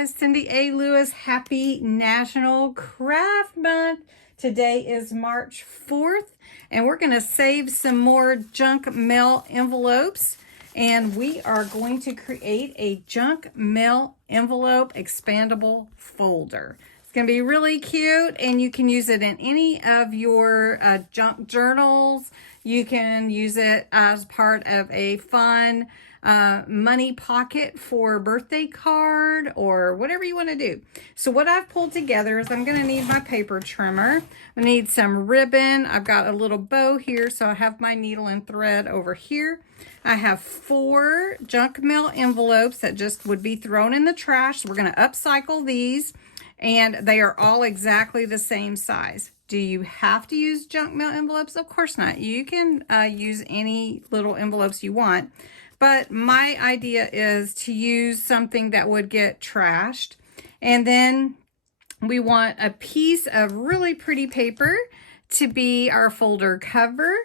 guys, Cindy A. Lewis. Happy National Craft Month. Today is March 4th, and we're going to save some more junk mail envelopes, and we are going to create a junk mail envelope expandable folder. It's going to be really cute, and you can use it in any of your junk journals. You can use it as part of a fun money pocket for a birthday card or whatever you want to do. So what I've pulled together is I'm going to need my paper trimmer. I need some ribbon. I've got a little bow here, so I have my needle and thread over here. I have 4 junk mail envelopes that just would be thrown in the trash. We're going to upcycle these, and they are all exactly the same size. Do you have to use junk mail envelopes? Of course not. You can use any little envelopes you want. But my idea is to use something that would get trashed. And then we want a piece of really pretty paper to be our folder cover.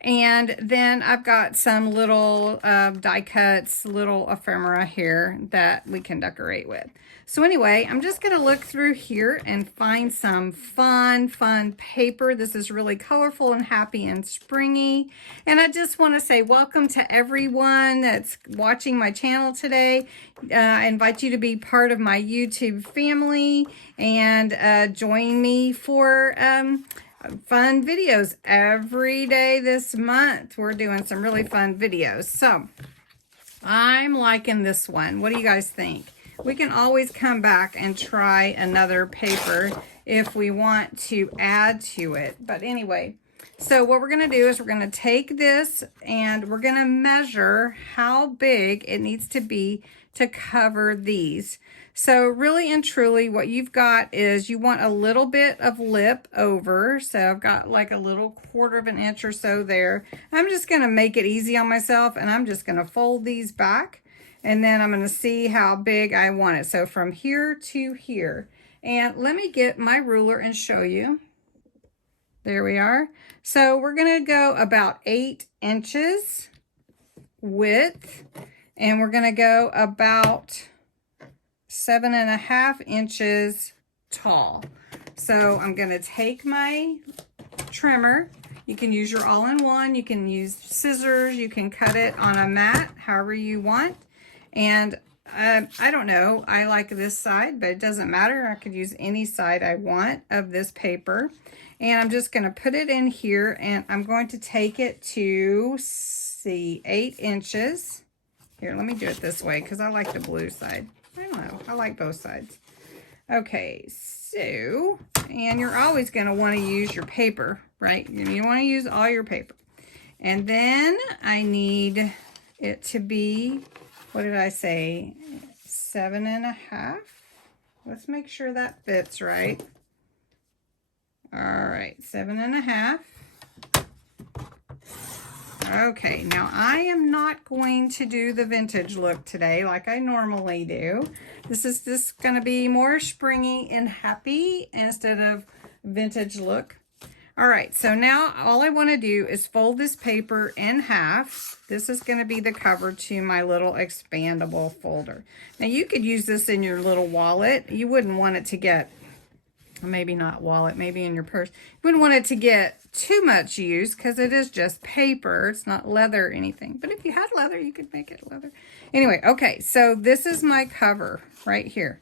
And then I've got some little die cuts, little ephemera here that we can decorate with. So anyway, I'm just going to look through here and find some fun paper. This is really colorful and happy and springy. And I just want to say welcome to everyone that's watching my channel today. I invite you to be part of my YouTube family and join me for fun videos every day this month. We're doing some really fun videos. So I'm liking this one. What do you guys think? We can always come back and try another paper if we want to add to it. But anyway, so what we're going to do is we're going to take this and we're going to measure how big it needs to be to cover these. So really and truly what you've got is you want a little bit of lip over. So I've got like a little 1/4 of an inch or so there. I'm just going to make it easy on myself, and I'm just going to fold these back, and then I'm going to see how big I want it. So from here to here. And let me get my ruler and show you. There we are. So we're going to go about 8 inches width, and we're going to go about 7.5 inches tall. So I'm going to take my trimmer. You can use your all-in-one. You can use scissors. You can cut it on a mat, however you want. And I don't know. I like this side, but it doesn't matter. I could use any side I want of this paper. And I'm just going to put it in here, and I'm going to take it to, see, 8 inches. Here, let me do it this way because I like the blue side. I don't know. I like both sides. Okay, so, and you're always going to want to use your paper, right? You want to use all your paper. And then I need it to be, what did I say? 7.5. Let's make sure that fits right. All right, 7.5. Okay, now I am not going to do the vintage look today like I normally do. This is just going to be more springy and happy instead of vintage look. All right, so now all I want to do is fold this paper in half. This is going to be the cover to my little expandable folder. Now you could use this in your little wallet. You wouldn't want it to get, maybe not wallet, maybe in your purse. You wouldn't want it to get too much use because it is just paper. It's not leather or anything. But if you had leather, you could make it leather. Anyway, okay, so this is my cover right here.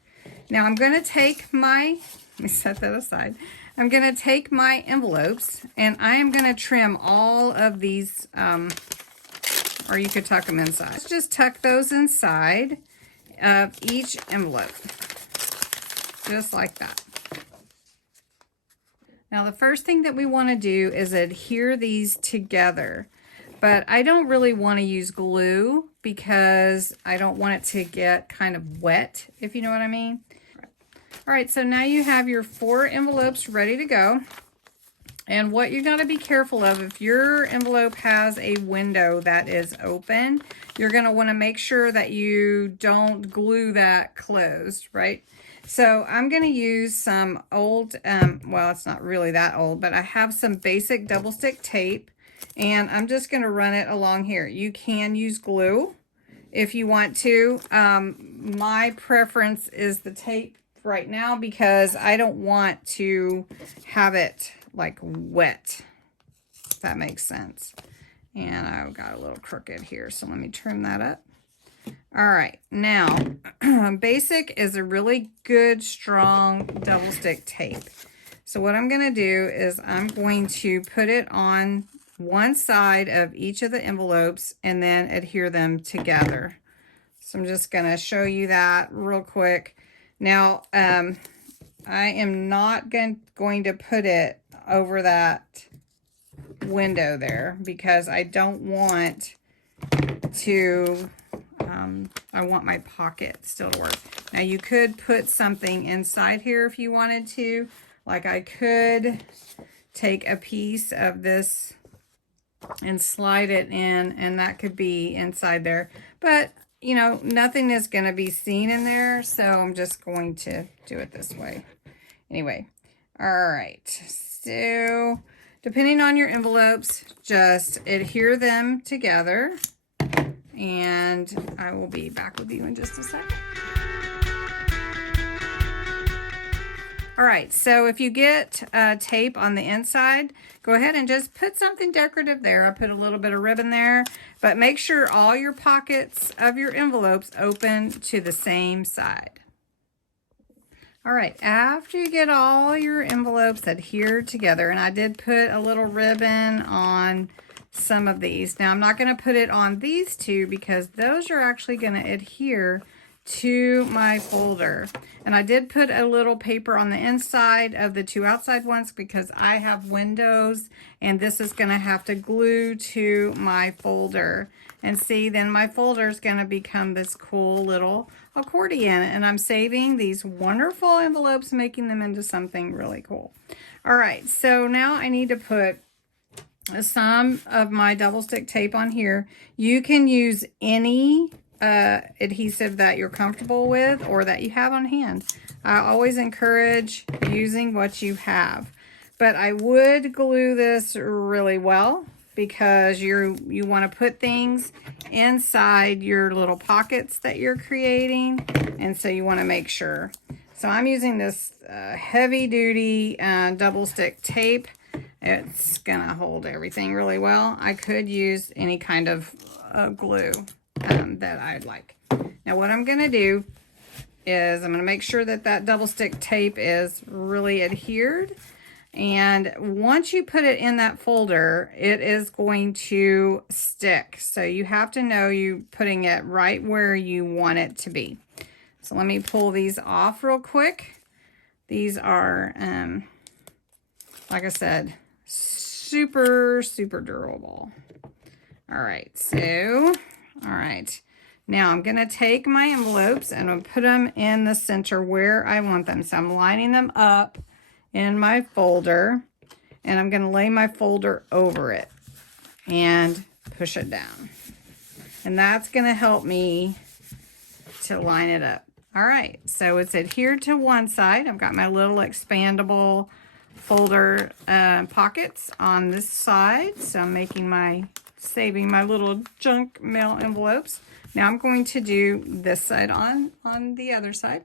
Now I'm going to take my, let me set that aside. I'm going to take my envelopes, and I am going to trim all of these, or you could tuck them inside. Let's just tuck those inside of each envelope, just like that. Now the first thing that we want to do is adhere these together, but I don't really want to use glue because I don't want it to get kind of wet, if you know what I mean. All right, so now you have your 4 envelopes ready to go. And what you got to be careful of, if your envelope has a window that is open, you're going to want to make sure that you don't glue that closed, right? So I'm going to use some old, well, it's not really that old, but I have some basic double stick tape, and I'm just going to run it along here. You can use glue if you want to. my preference is the tape right now because I don't want to have it like wet, if that makes sense. And I've got a little crooked here, so let me trim that up. All right, now Basic is a really good, strong double stick tape. So what I'm gonna do is I'm going to put it on one side of each of the envelopes and then adhere them together. So I'm just gonna show you that real quick. Now, I am not going to put it over that window there because I don't want to, I want my pocket still to work. Now you could put something inside here if you wanted to. Like I could take a piece of this and slide it in, and that could be inside there. But, you know, nothing is going to be seen in there, so I'm just going to do it this way. Anyway, all right. So, depending on your envelopes, just adhere them together, and I will be back with you in just a second. All right, so if you get tape on the inside, go ahead and just put something decorative there. I put a little bit of ribbon there, but make sure all your pockets of your envelopes open to the same side. All right, after you get all your envelopes adhered together, and I did put a little ribbon on some of these. Now, I'm not going to put it on these two because those are actually going to adhere to my folder. And I did put a little paper on the inside of the two outside ones because I have windows and this is going to have to glue to my folder. And see, then my folder is going to become this cool little accordion, and I'm saving these wonderful envelopes, making them into something really cool. All right, so now I need to put some of my double stick tape on here. You can use any adhesive that you're comfortable with or that you have on hand. I always encourage using what you have, but I would glue this really well because you want to put things inside your little pockets that you're creating, and so you want to make sure. So I'm using this heavy duty double stick tape. It's gonna hold everything really well. I could use any kind of glue that I'd like. Now what I'm gonna do is I'm gonna make sure that that double stick tape is really adhered, and once you put it in that folder, it is going to stick. So you have to know you're putting it right where you want it to be. So let me pull these off real quick. These are, like I said, super, super durable. All right, so, all right. Now I'm gonna take my envelopes and I'll put them in the center where I want them. So I'm lining them up in my folder, and I'm gonna lay my folder over it and push it down. And that's gonna help me to line it up. All right, so it's adhered to one side. I've got my little expandable folder pockets on this side. So I'm saving my little junk mail envelopes. Now I'm going to do this side on the other side.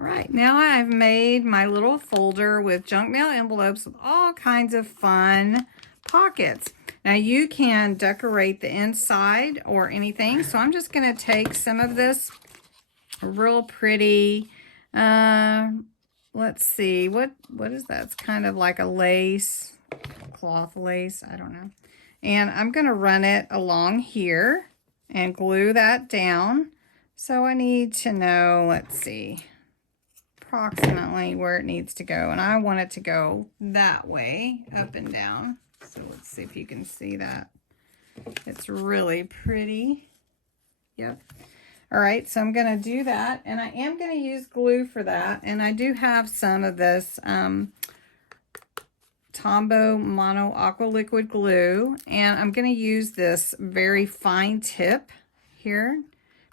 All right, now I've made my little folder with junk mail envelopes with all kinds of fun pockets. Now you can decorate the inside or anything. So I'm just gonna take some of this real pretty, let's see, what is that? It's kind of like a lace, cloth lace, I don't know. And I'm gonna run it along here and glue that down. So I need to know, let's see, approximately where it needs to go. And I want it to go that way, up and down. So let's see if you can see that. It's really pretty. Yep. All right, so I'm gonna do that, and I am gonna use glue for that. And I do have some of this Tombow Mono Aqua Liquid Glue, and I'm gonna use this very fine tip here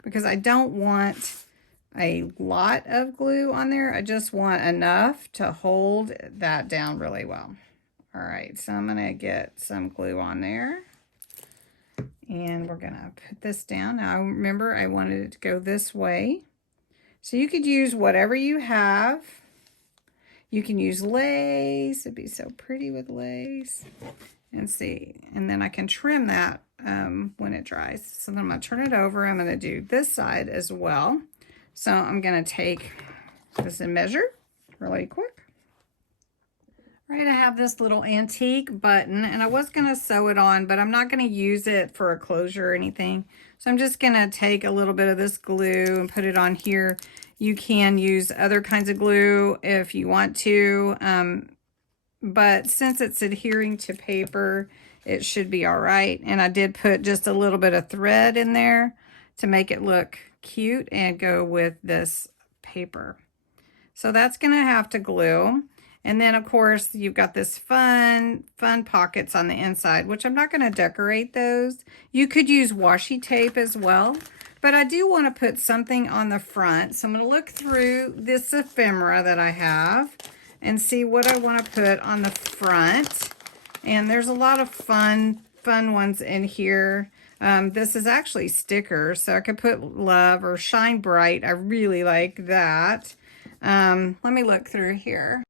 because I don't want a lot of glue on there. I just want enough to hold that down really well. All right, so I'm gonna get some glue on there. And we're gonna put this down. Now remember, I wanted it to go this way. So you could use whatever you have. You can use lace. It'd be so pretty with lace. And see, and then I can trim that when it dries. So then I'm gonna turn it over. I'm gonna do this side as well. So I'm gonna take this and measure really quick. Right, I have this little antique button, and I was gonna sew it on, but I'm not gonna use it for a closure or anything. So I'm just gonna take a little bit of this glue and put it on here. You can use other kinds of glue if you want to, but since it's adhering to paper, it should be all right. And I did put just a little bit of thread in there to make it look cute and go with this paper. So that's gonna have to glue. And then of course you've got this fun pockets on the inside, which I'm not gonna decorate those. You could use washi tape as well, but I do wanna put something on the front. So I'm gonna look through this ephemera that I have and see what I wanna put on the front. And there's a lot of fun ones in here. This is actually stickers, so I could put love or shine bright. I really like that. Let me look through here.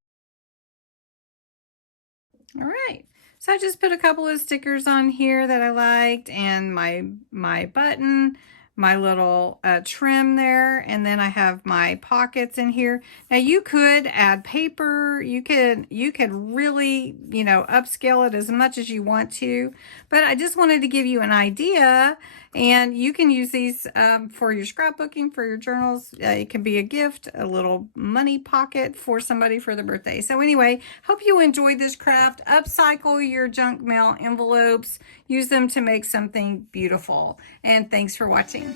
All right, so I just put a couple of stickers on here that I liked, and my button, my little trim there, and then I have my pockets in here. Now you could add paper, you could really, you know, upscale it as much as you want to, but I just wanted to give you an idea. And you can use these for your scrapbooking, for your journals. It can be a gift, a little money pocket for somebody for their birthday. So anyway, hope you enjoyed this craft. Upcycle your junk mail envelopes. Use them to make something beautiful. And thanks for watching.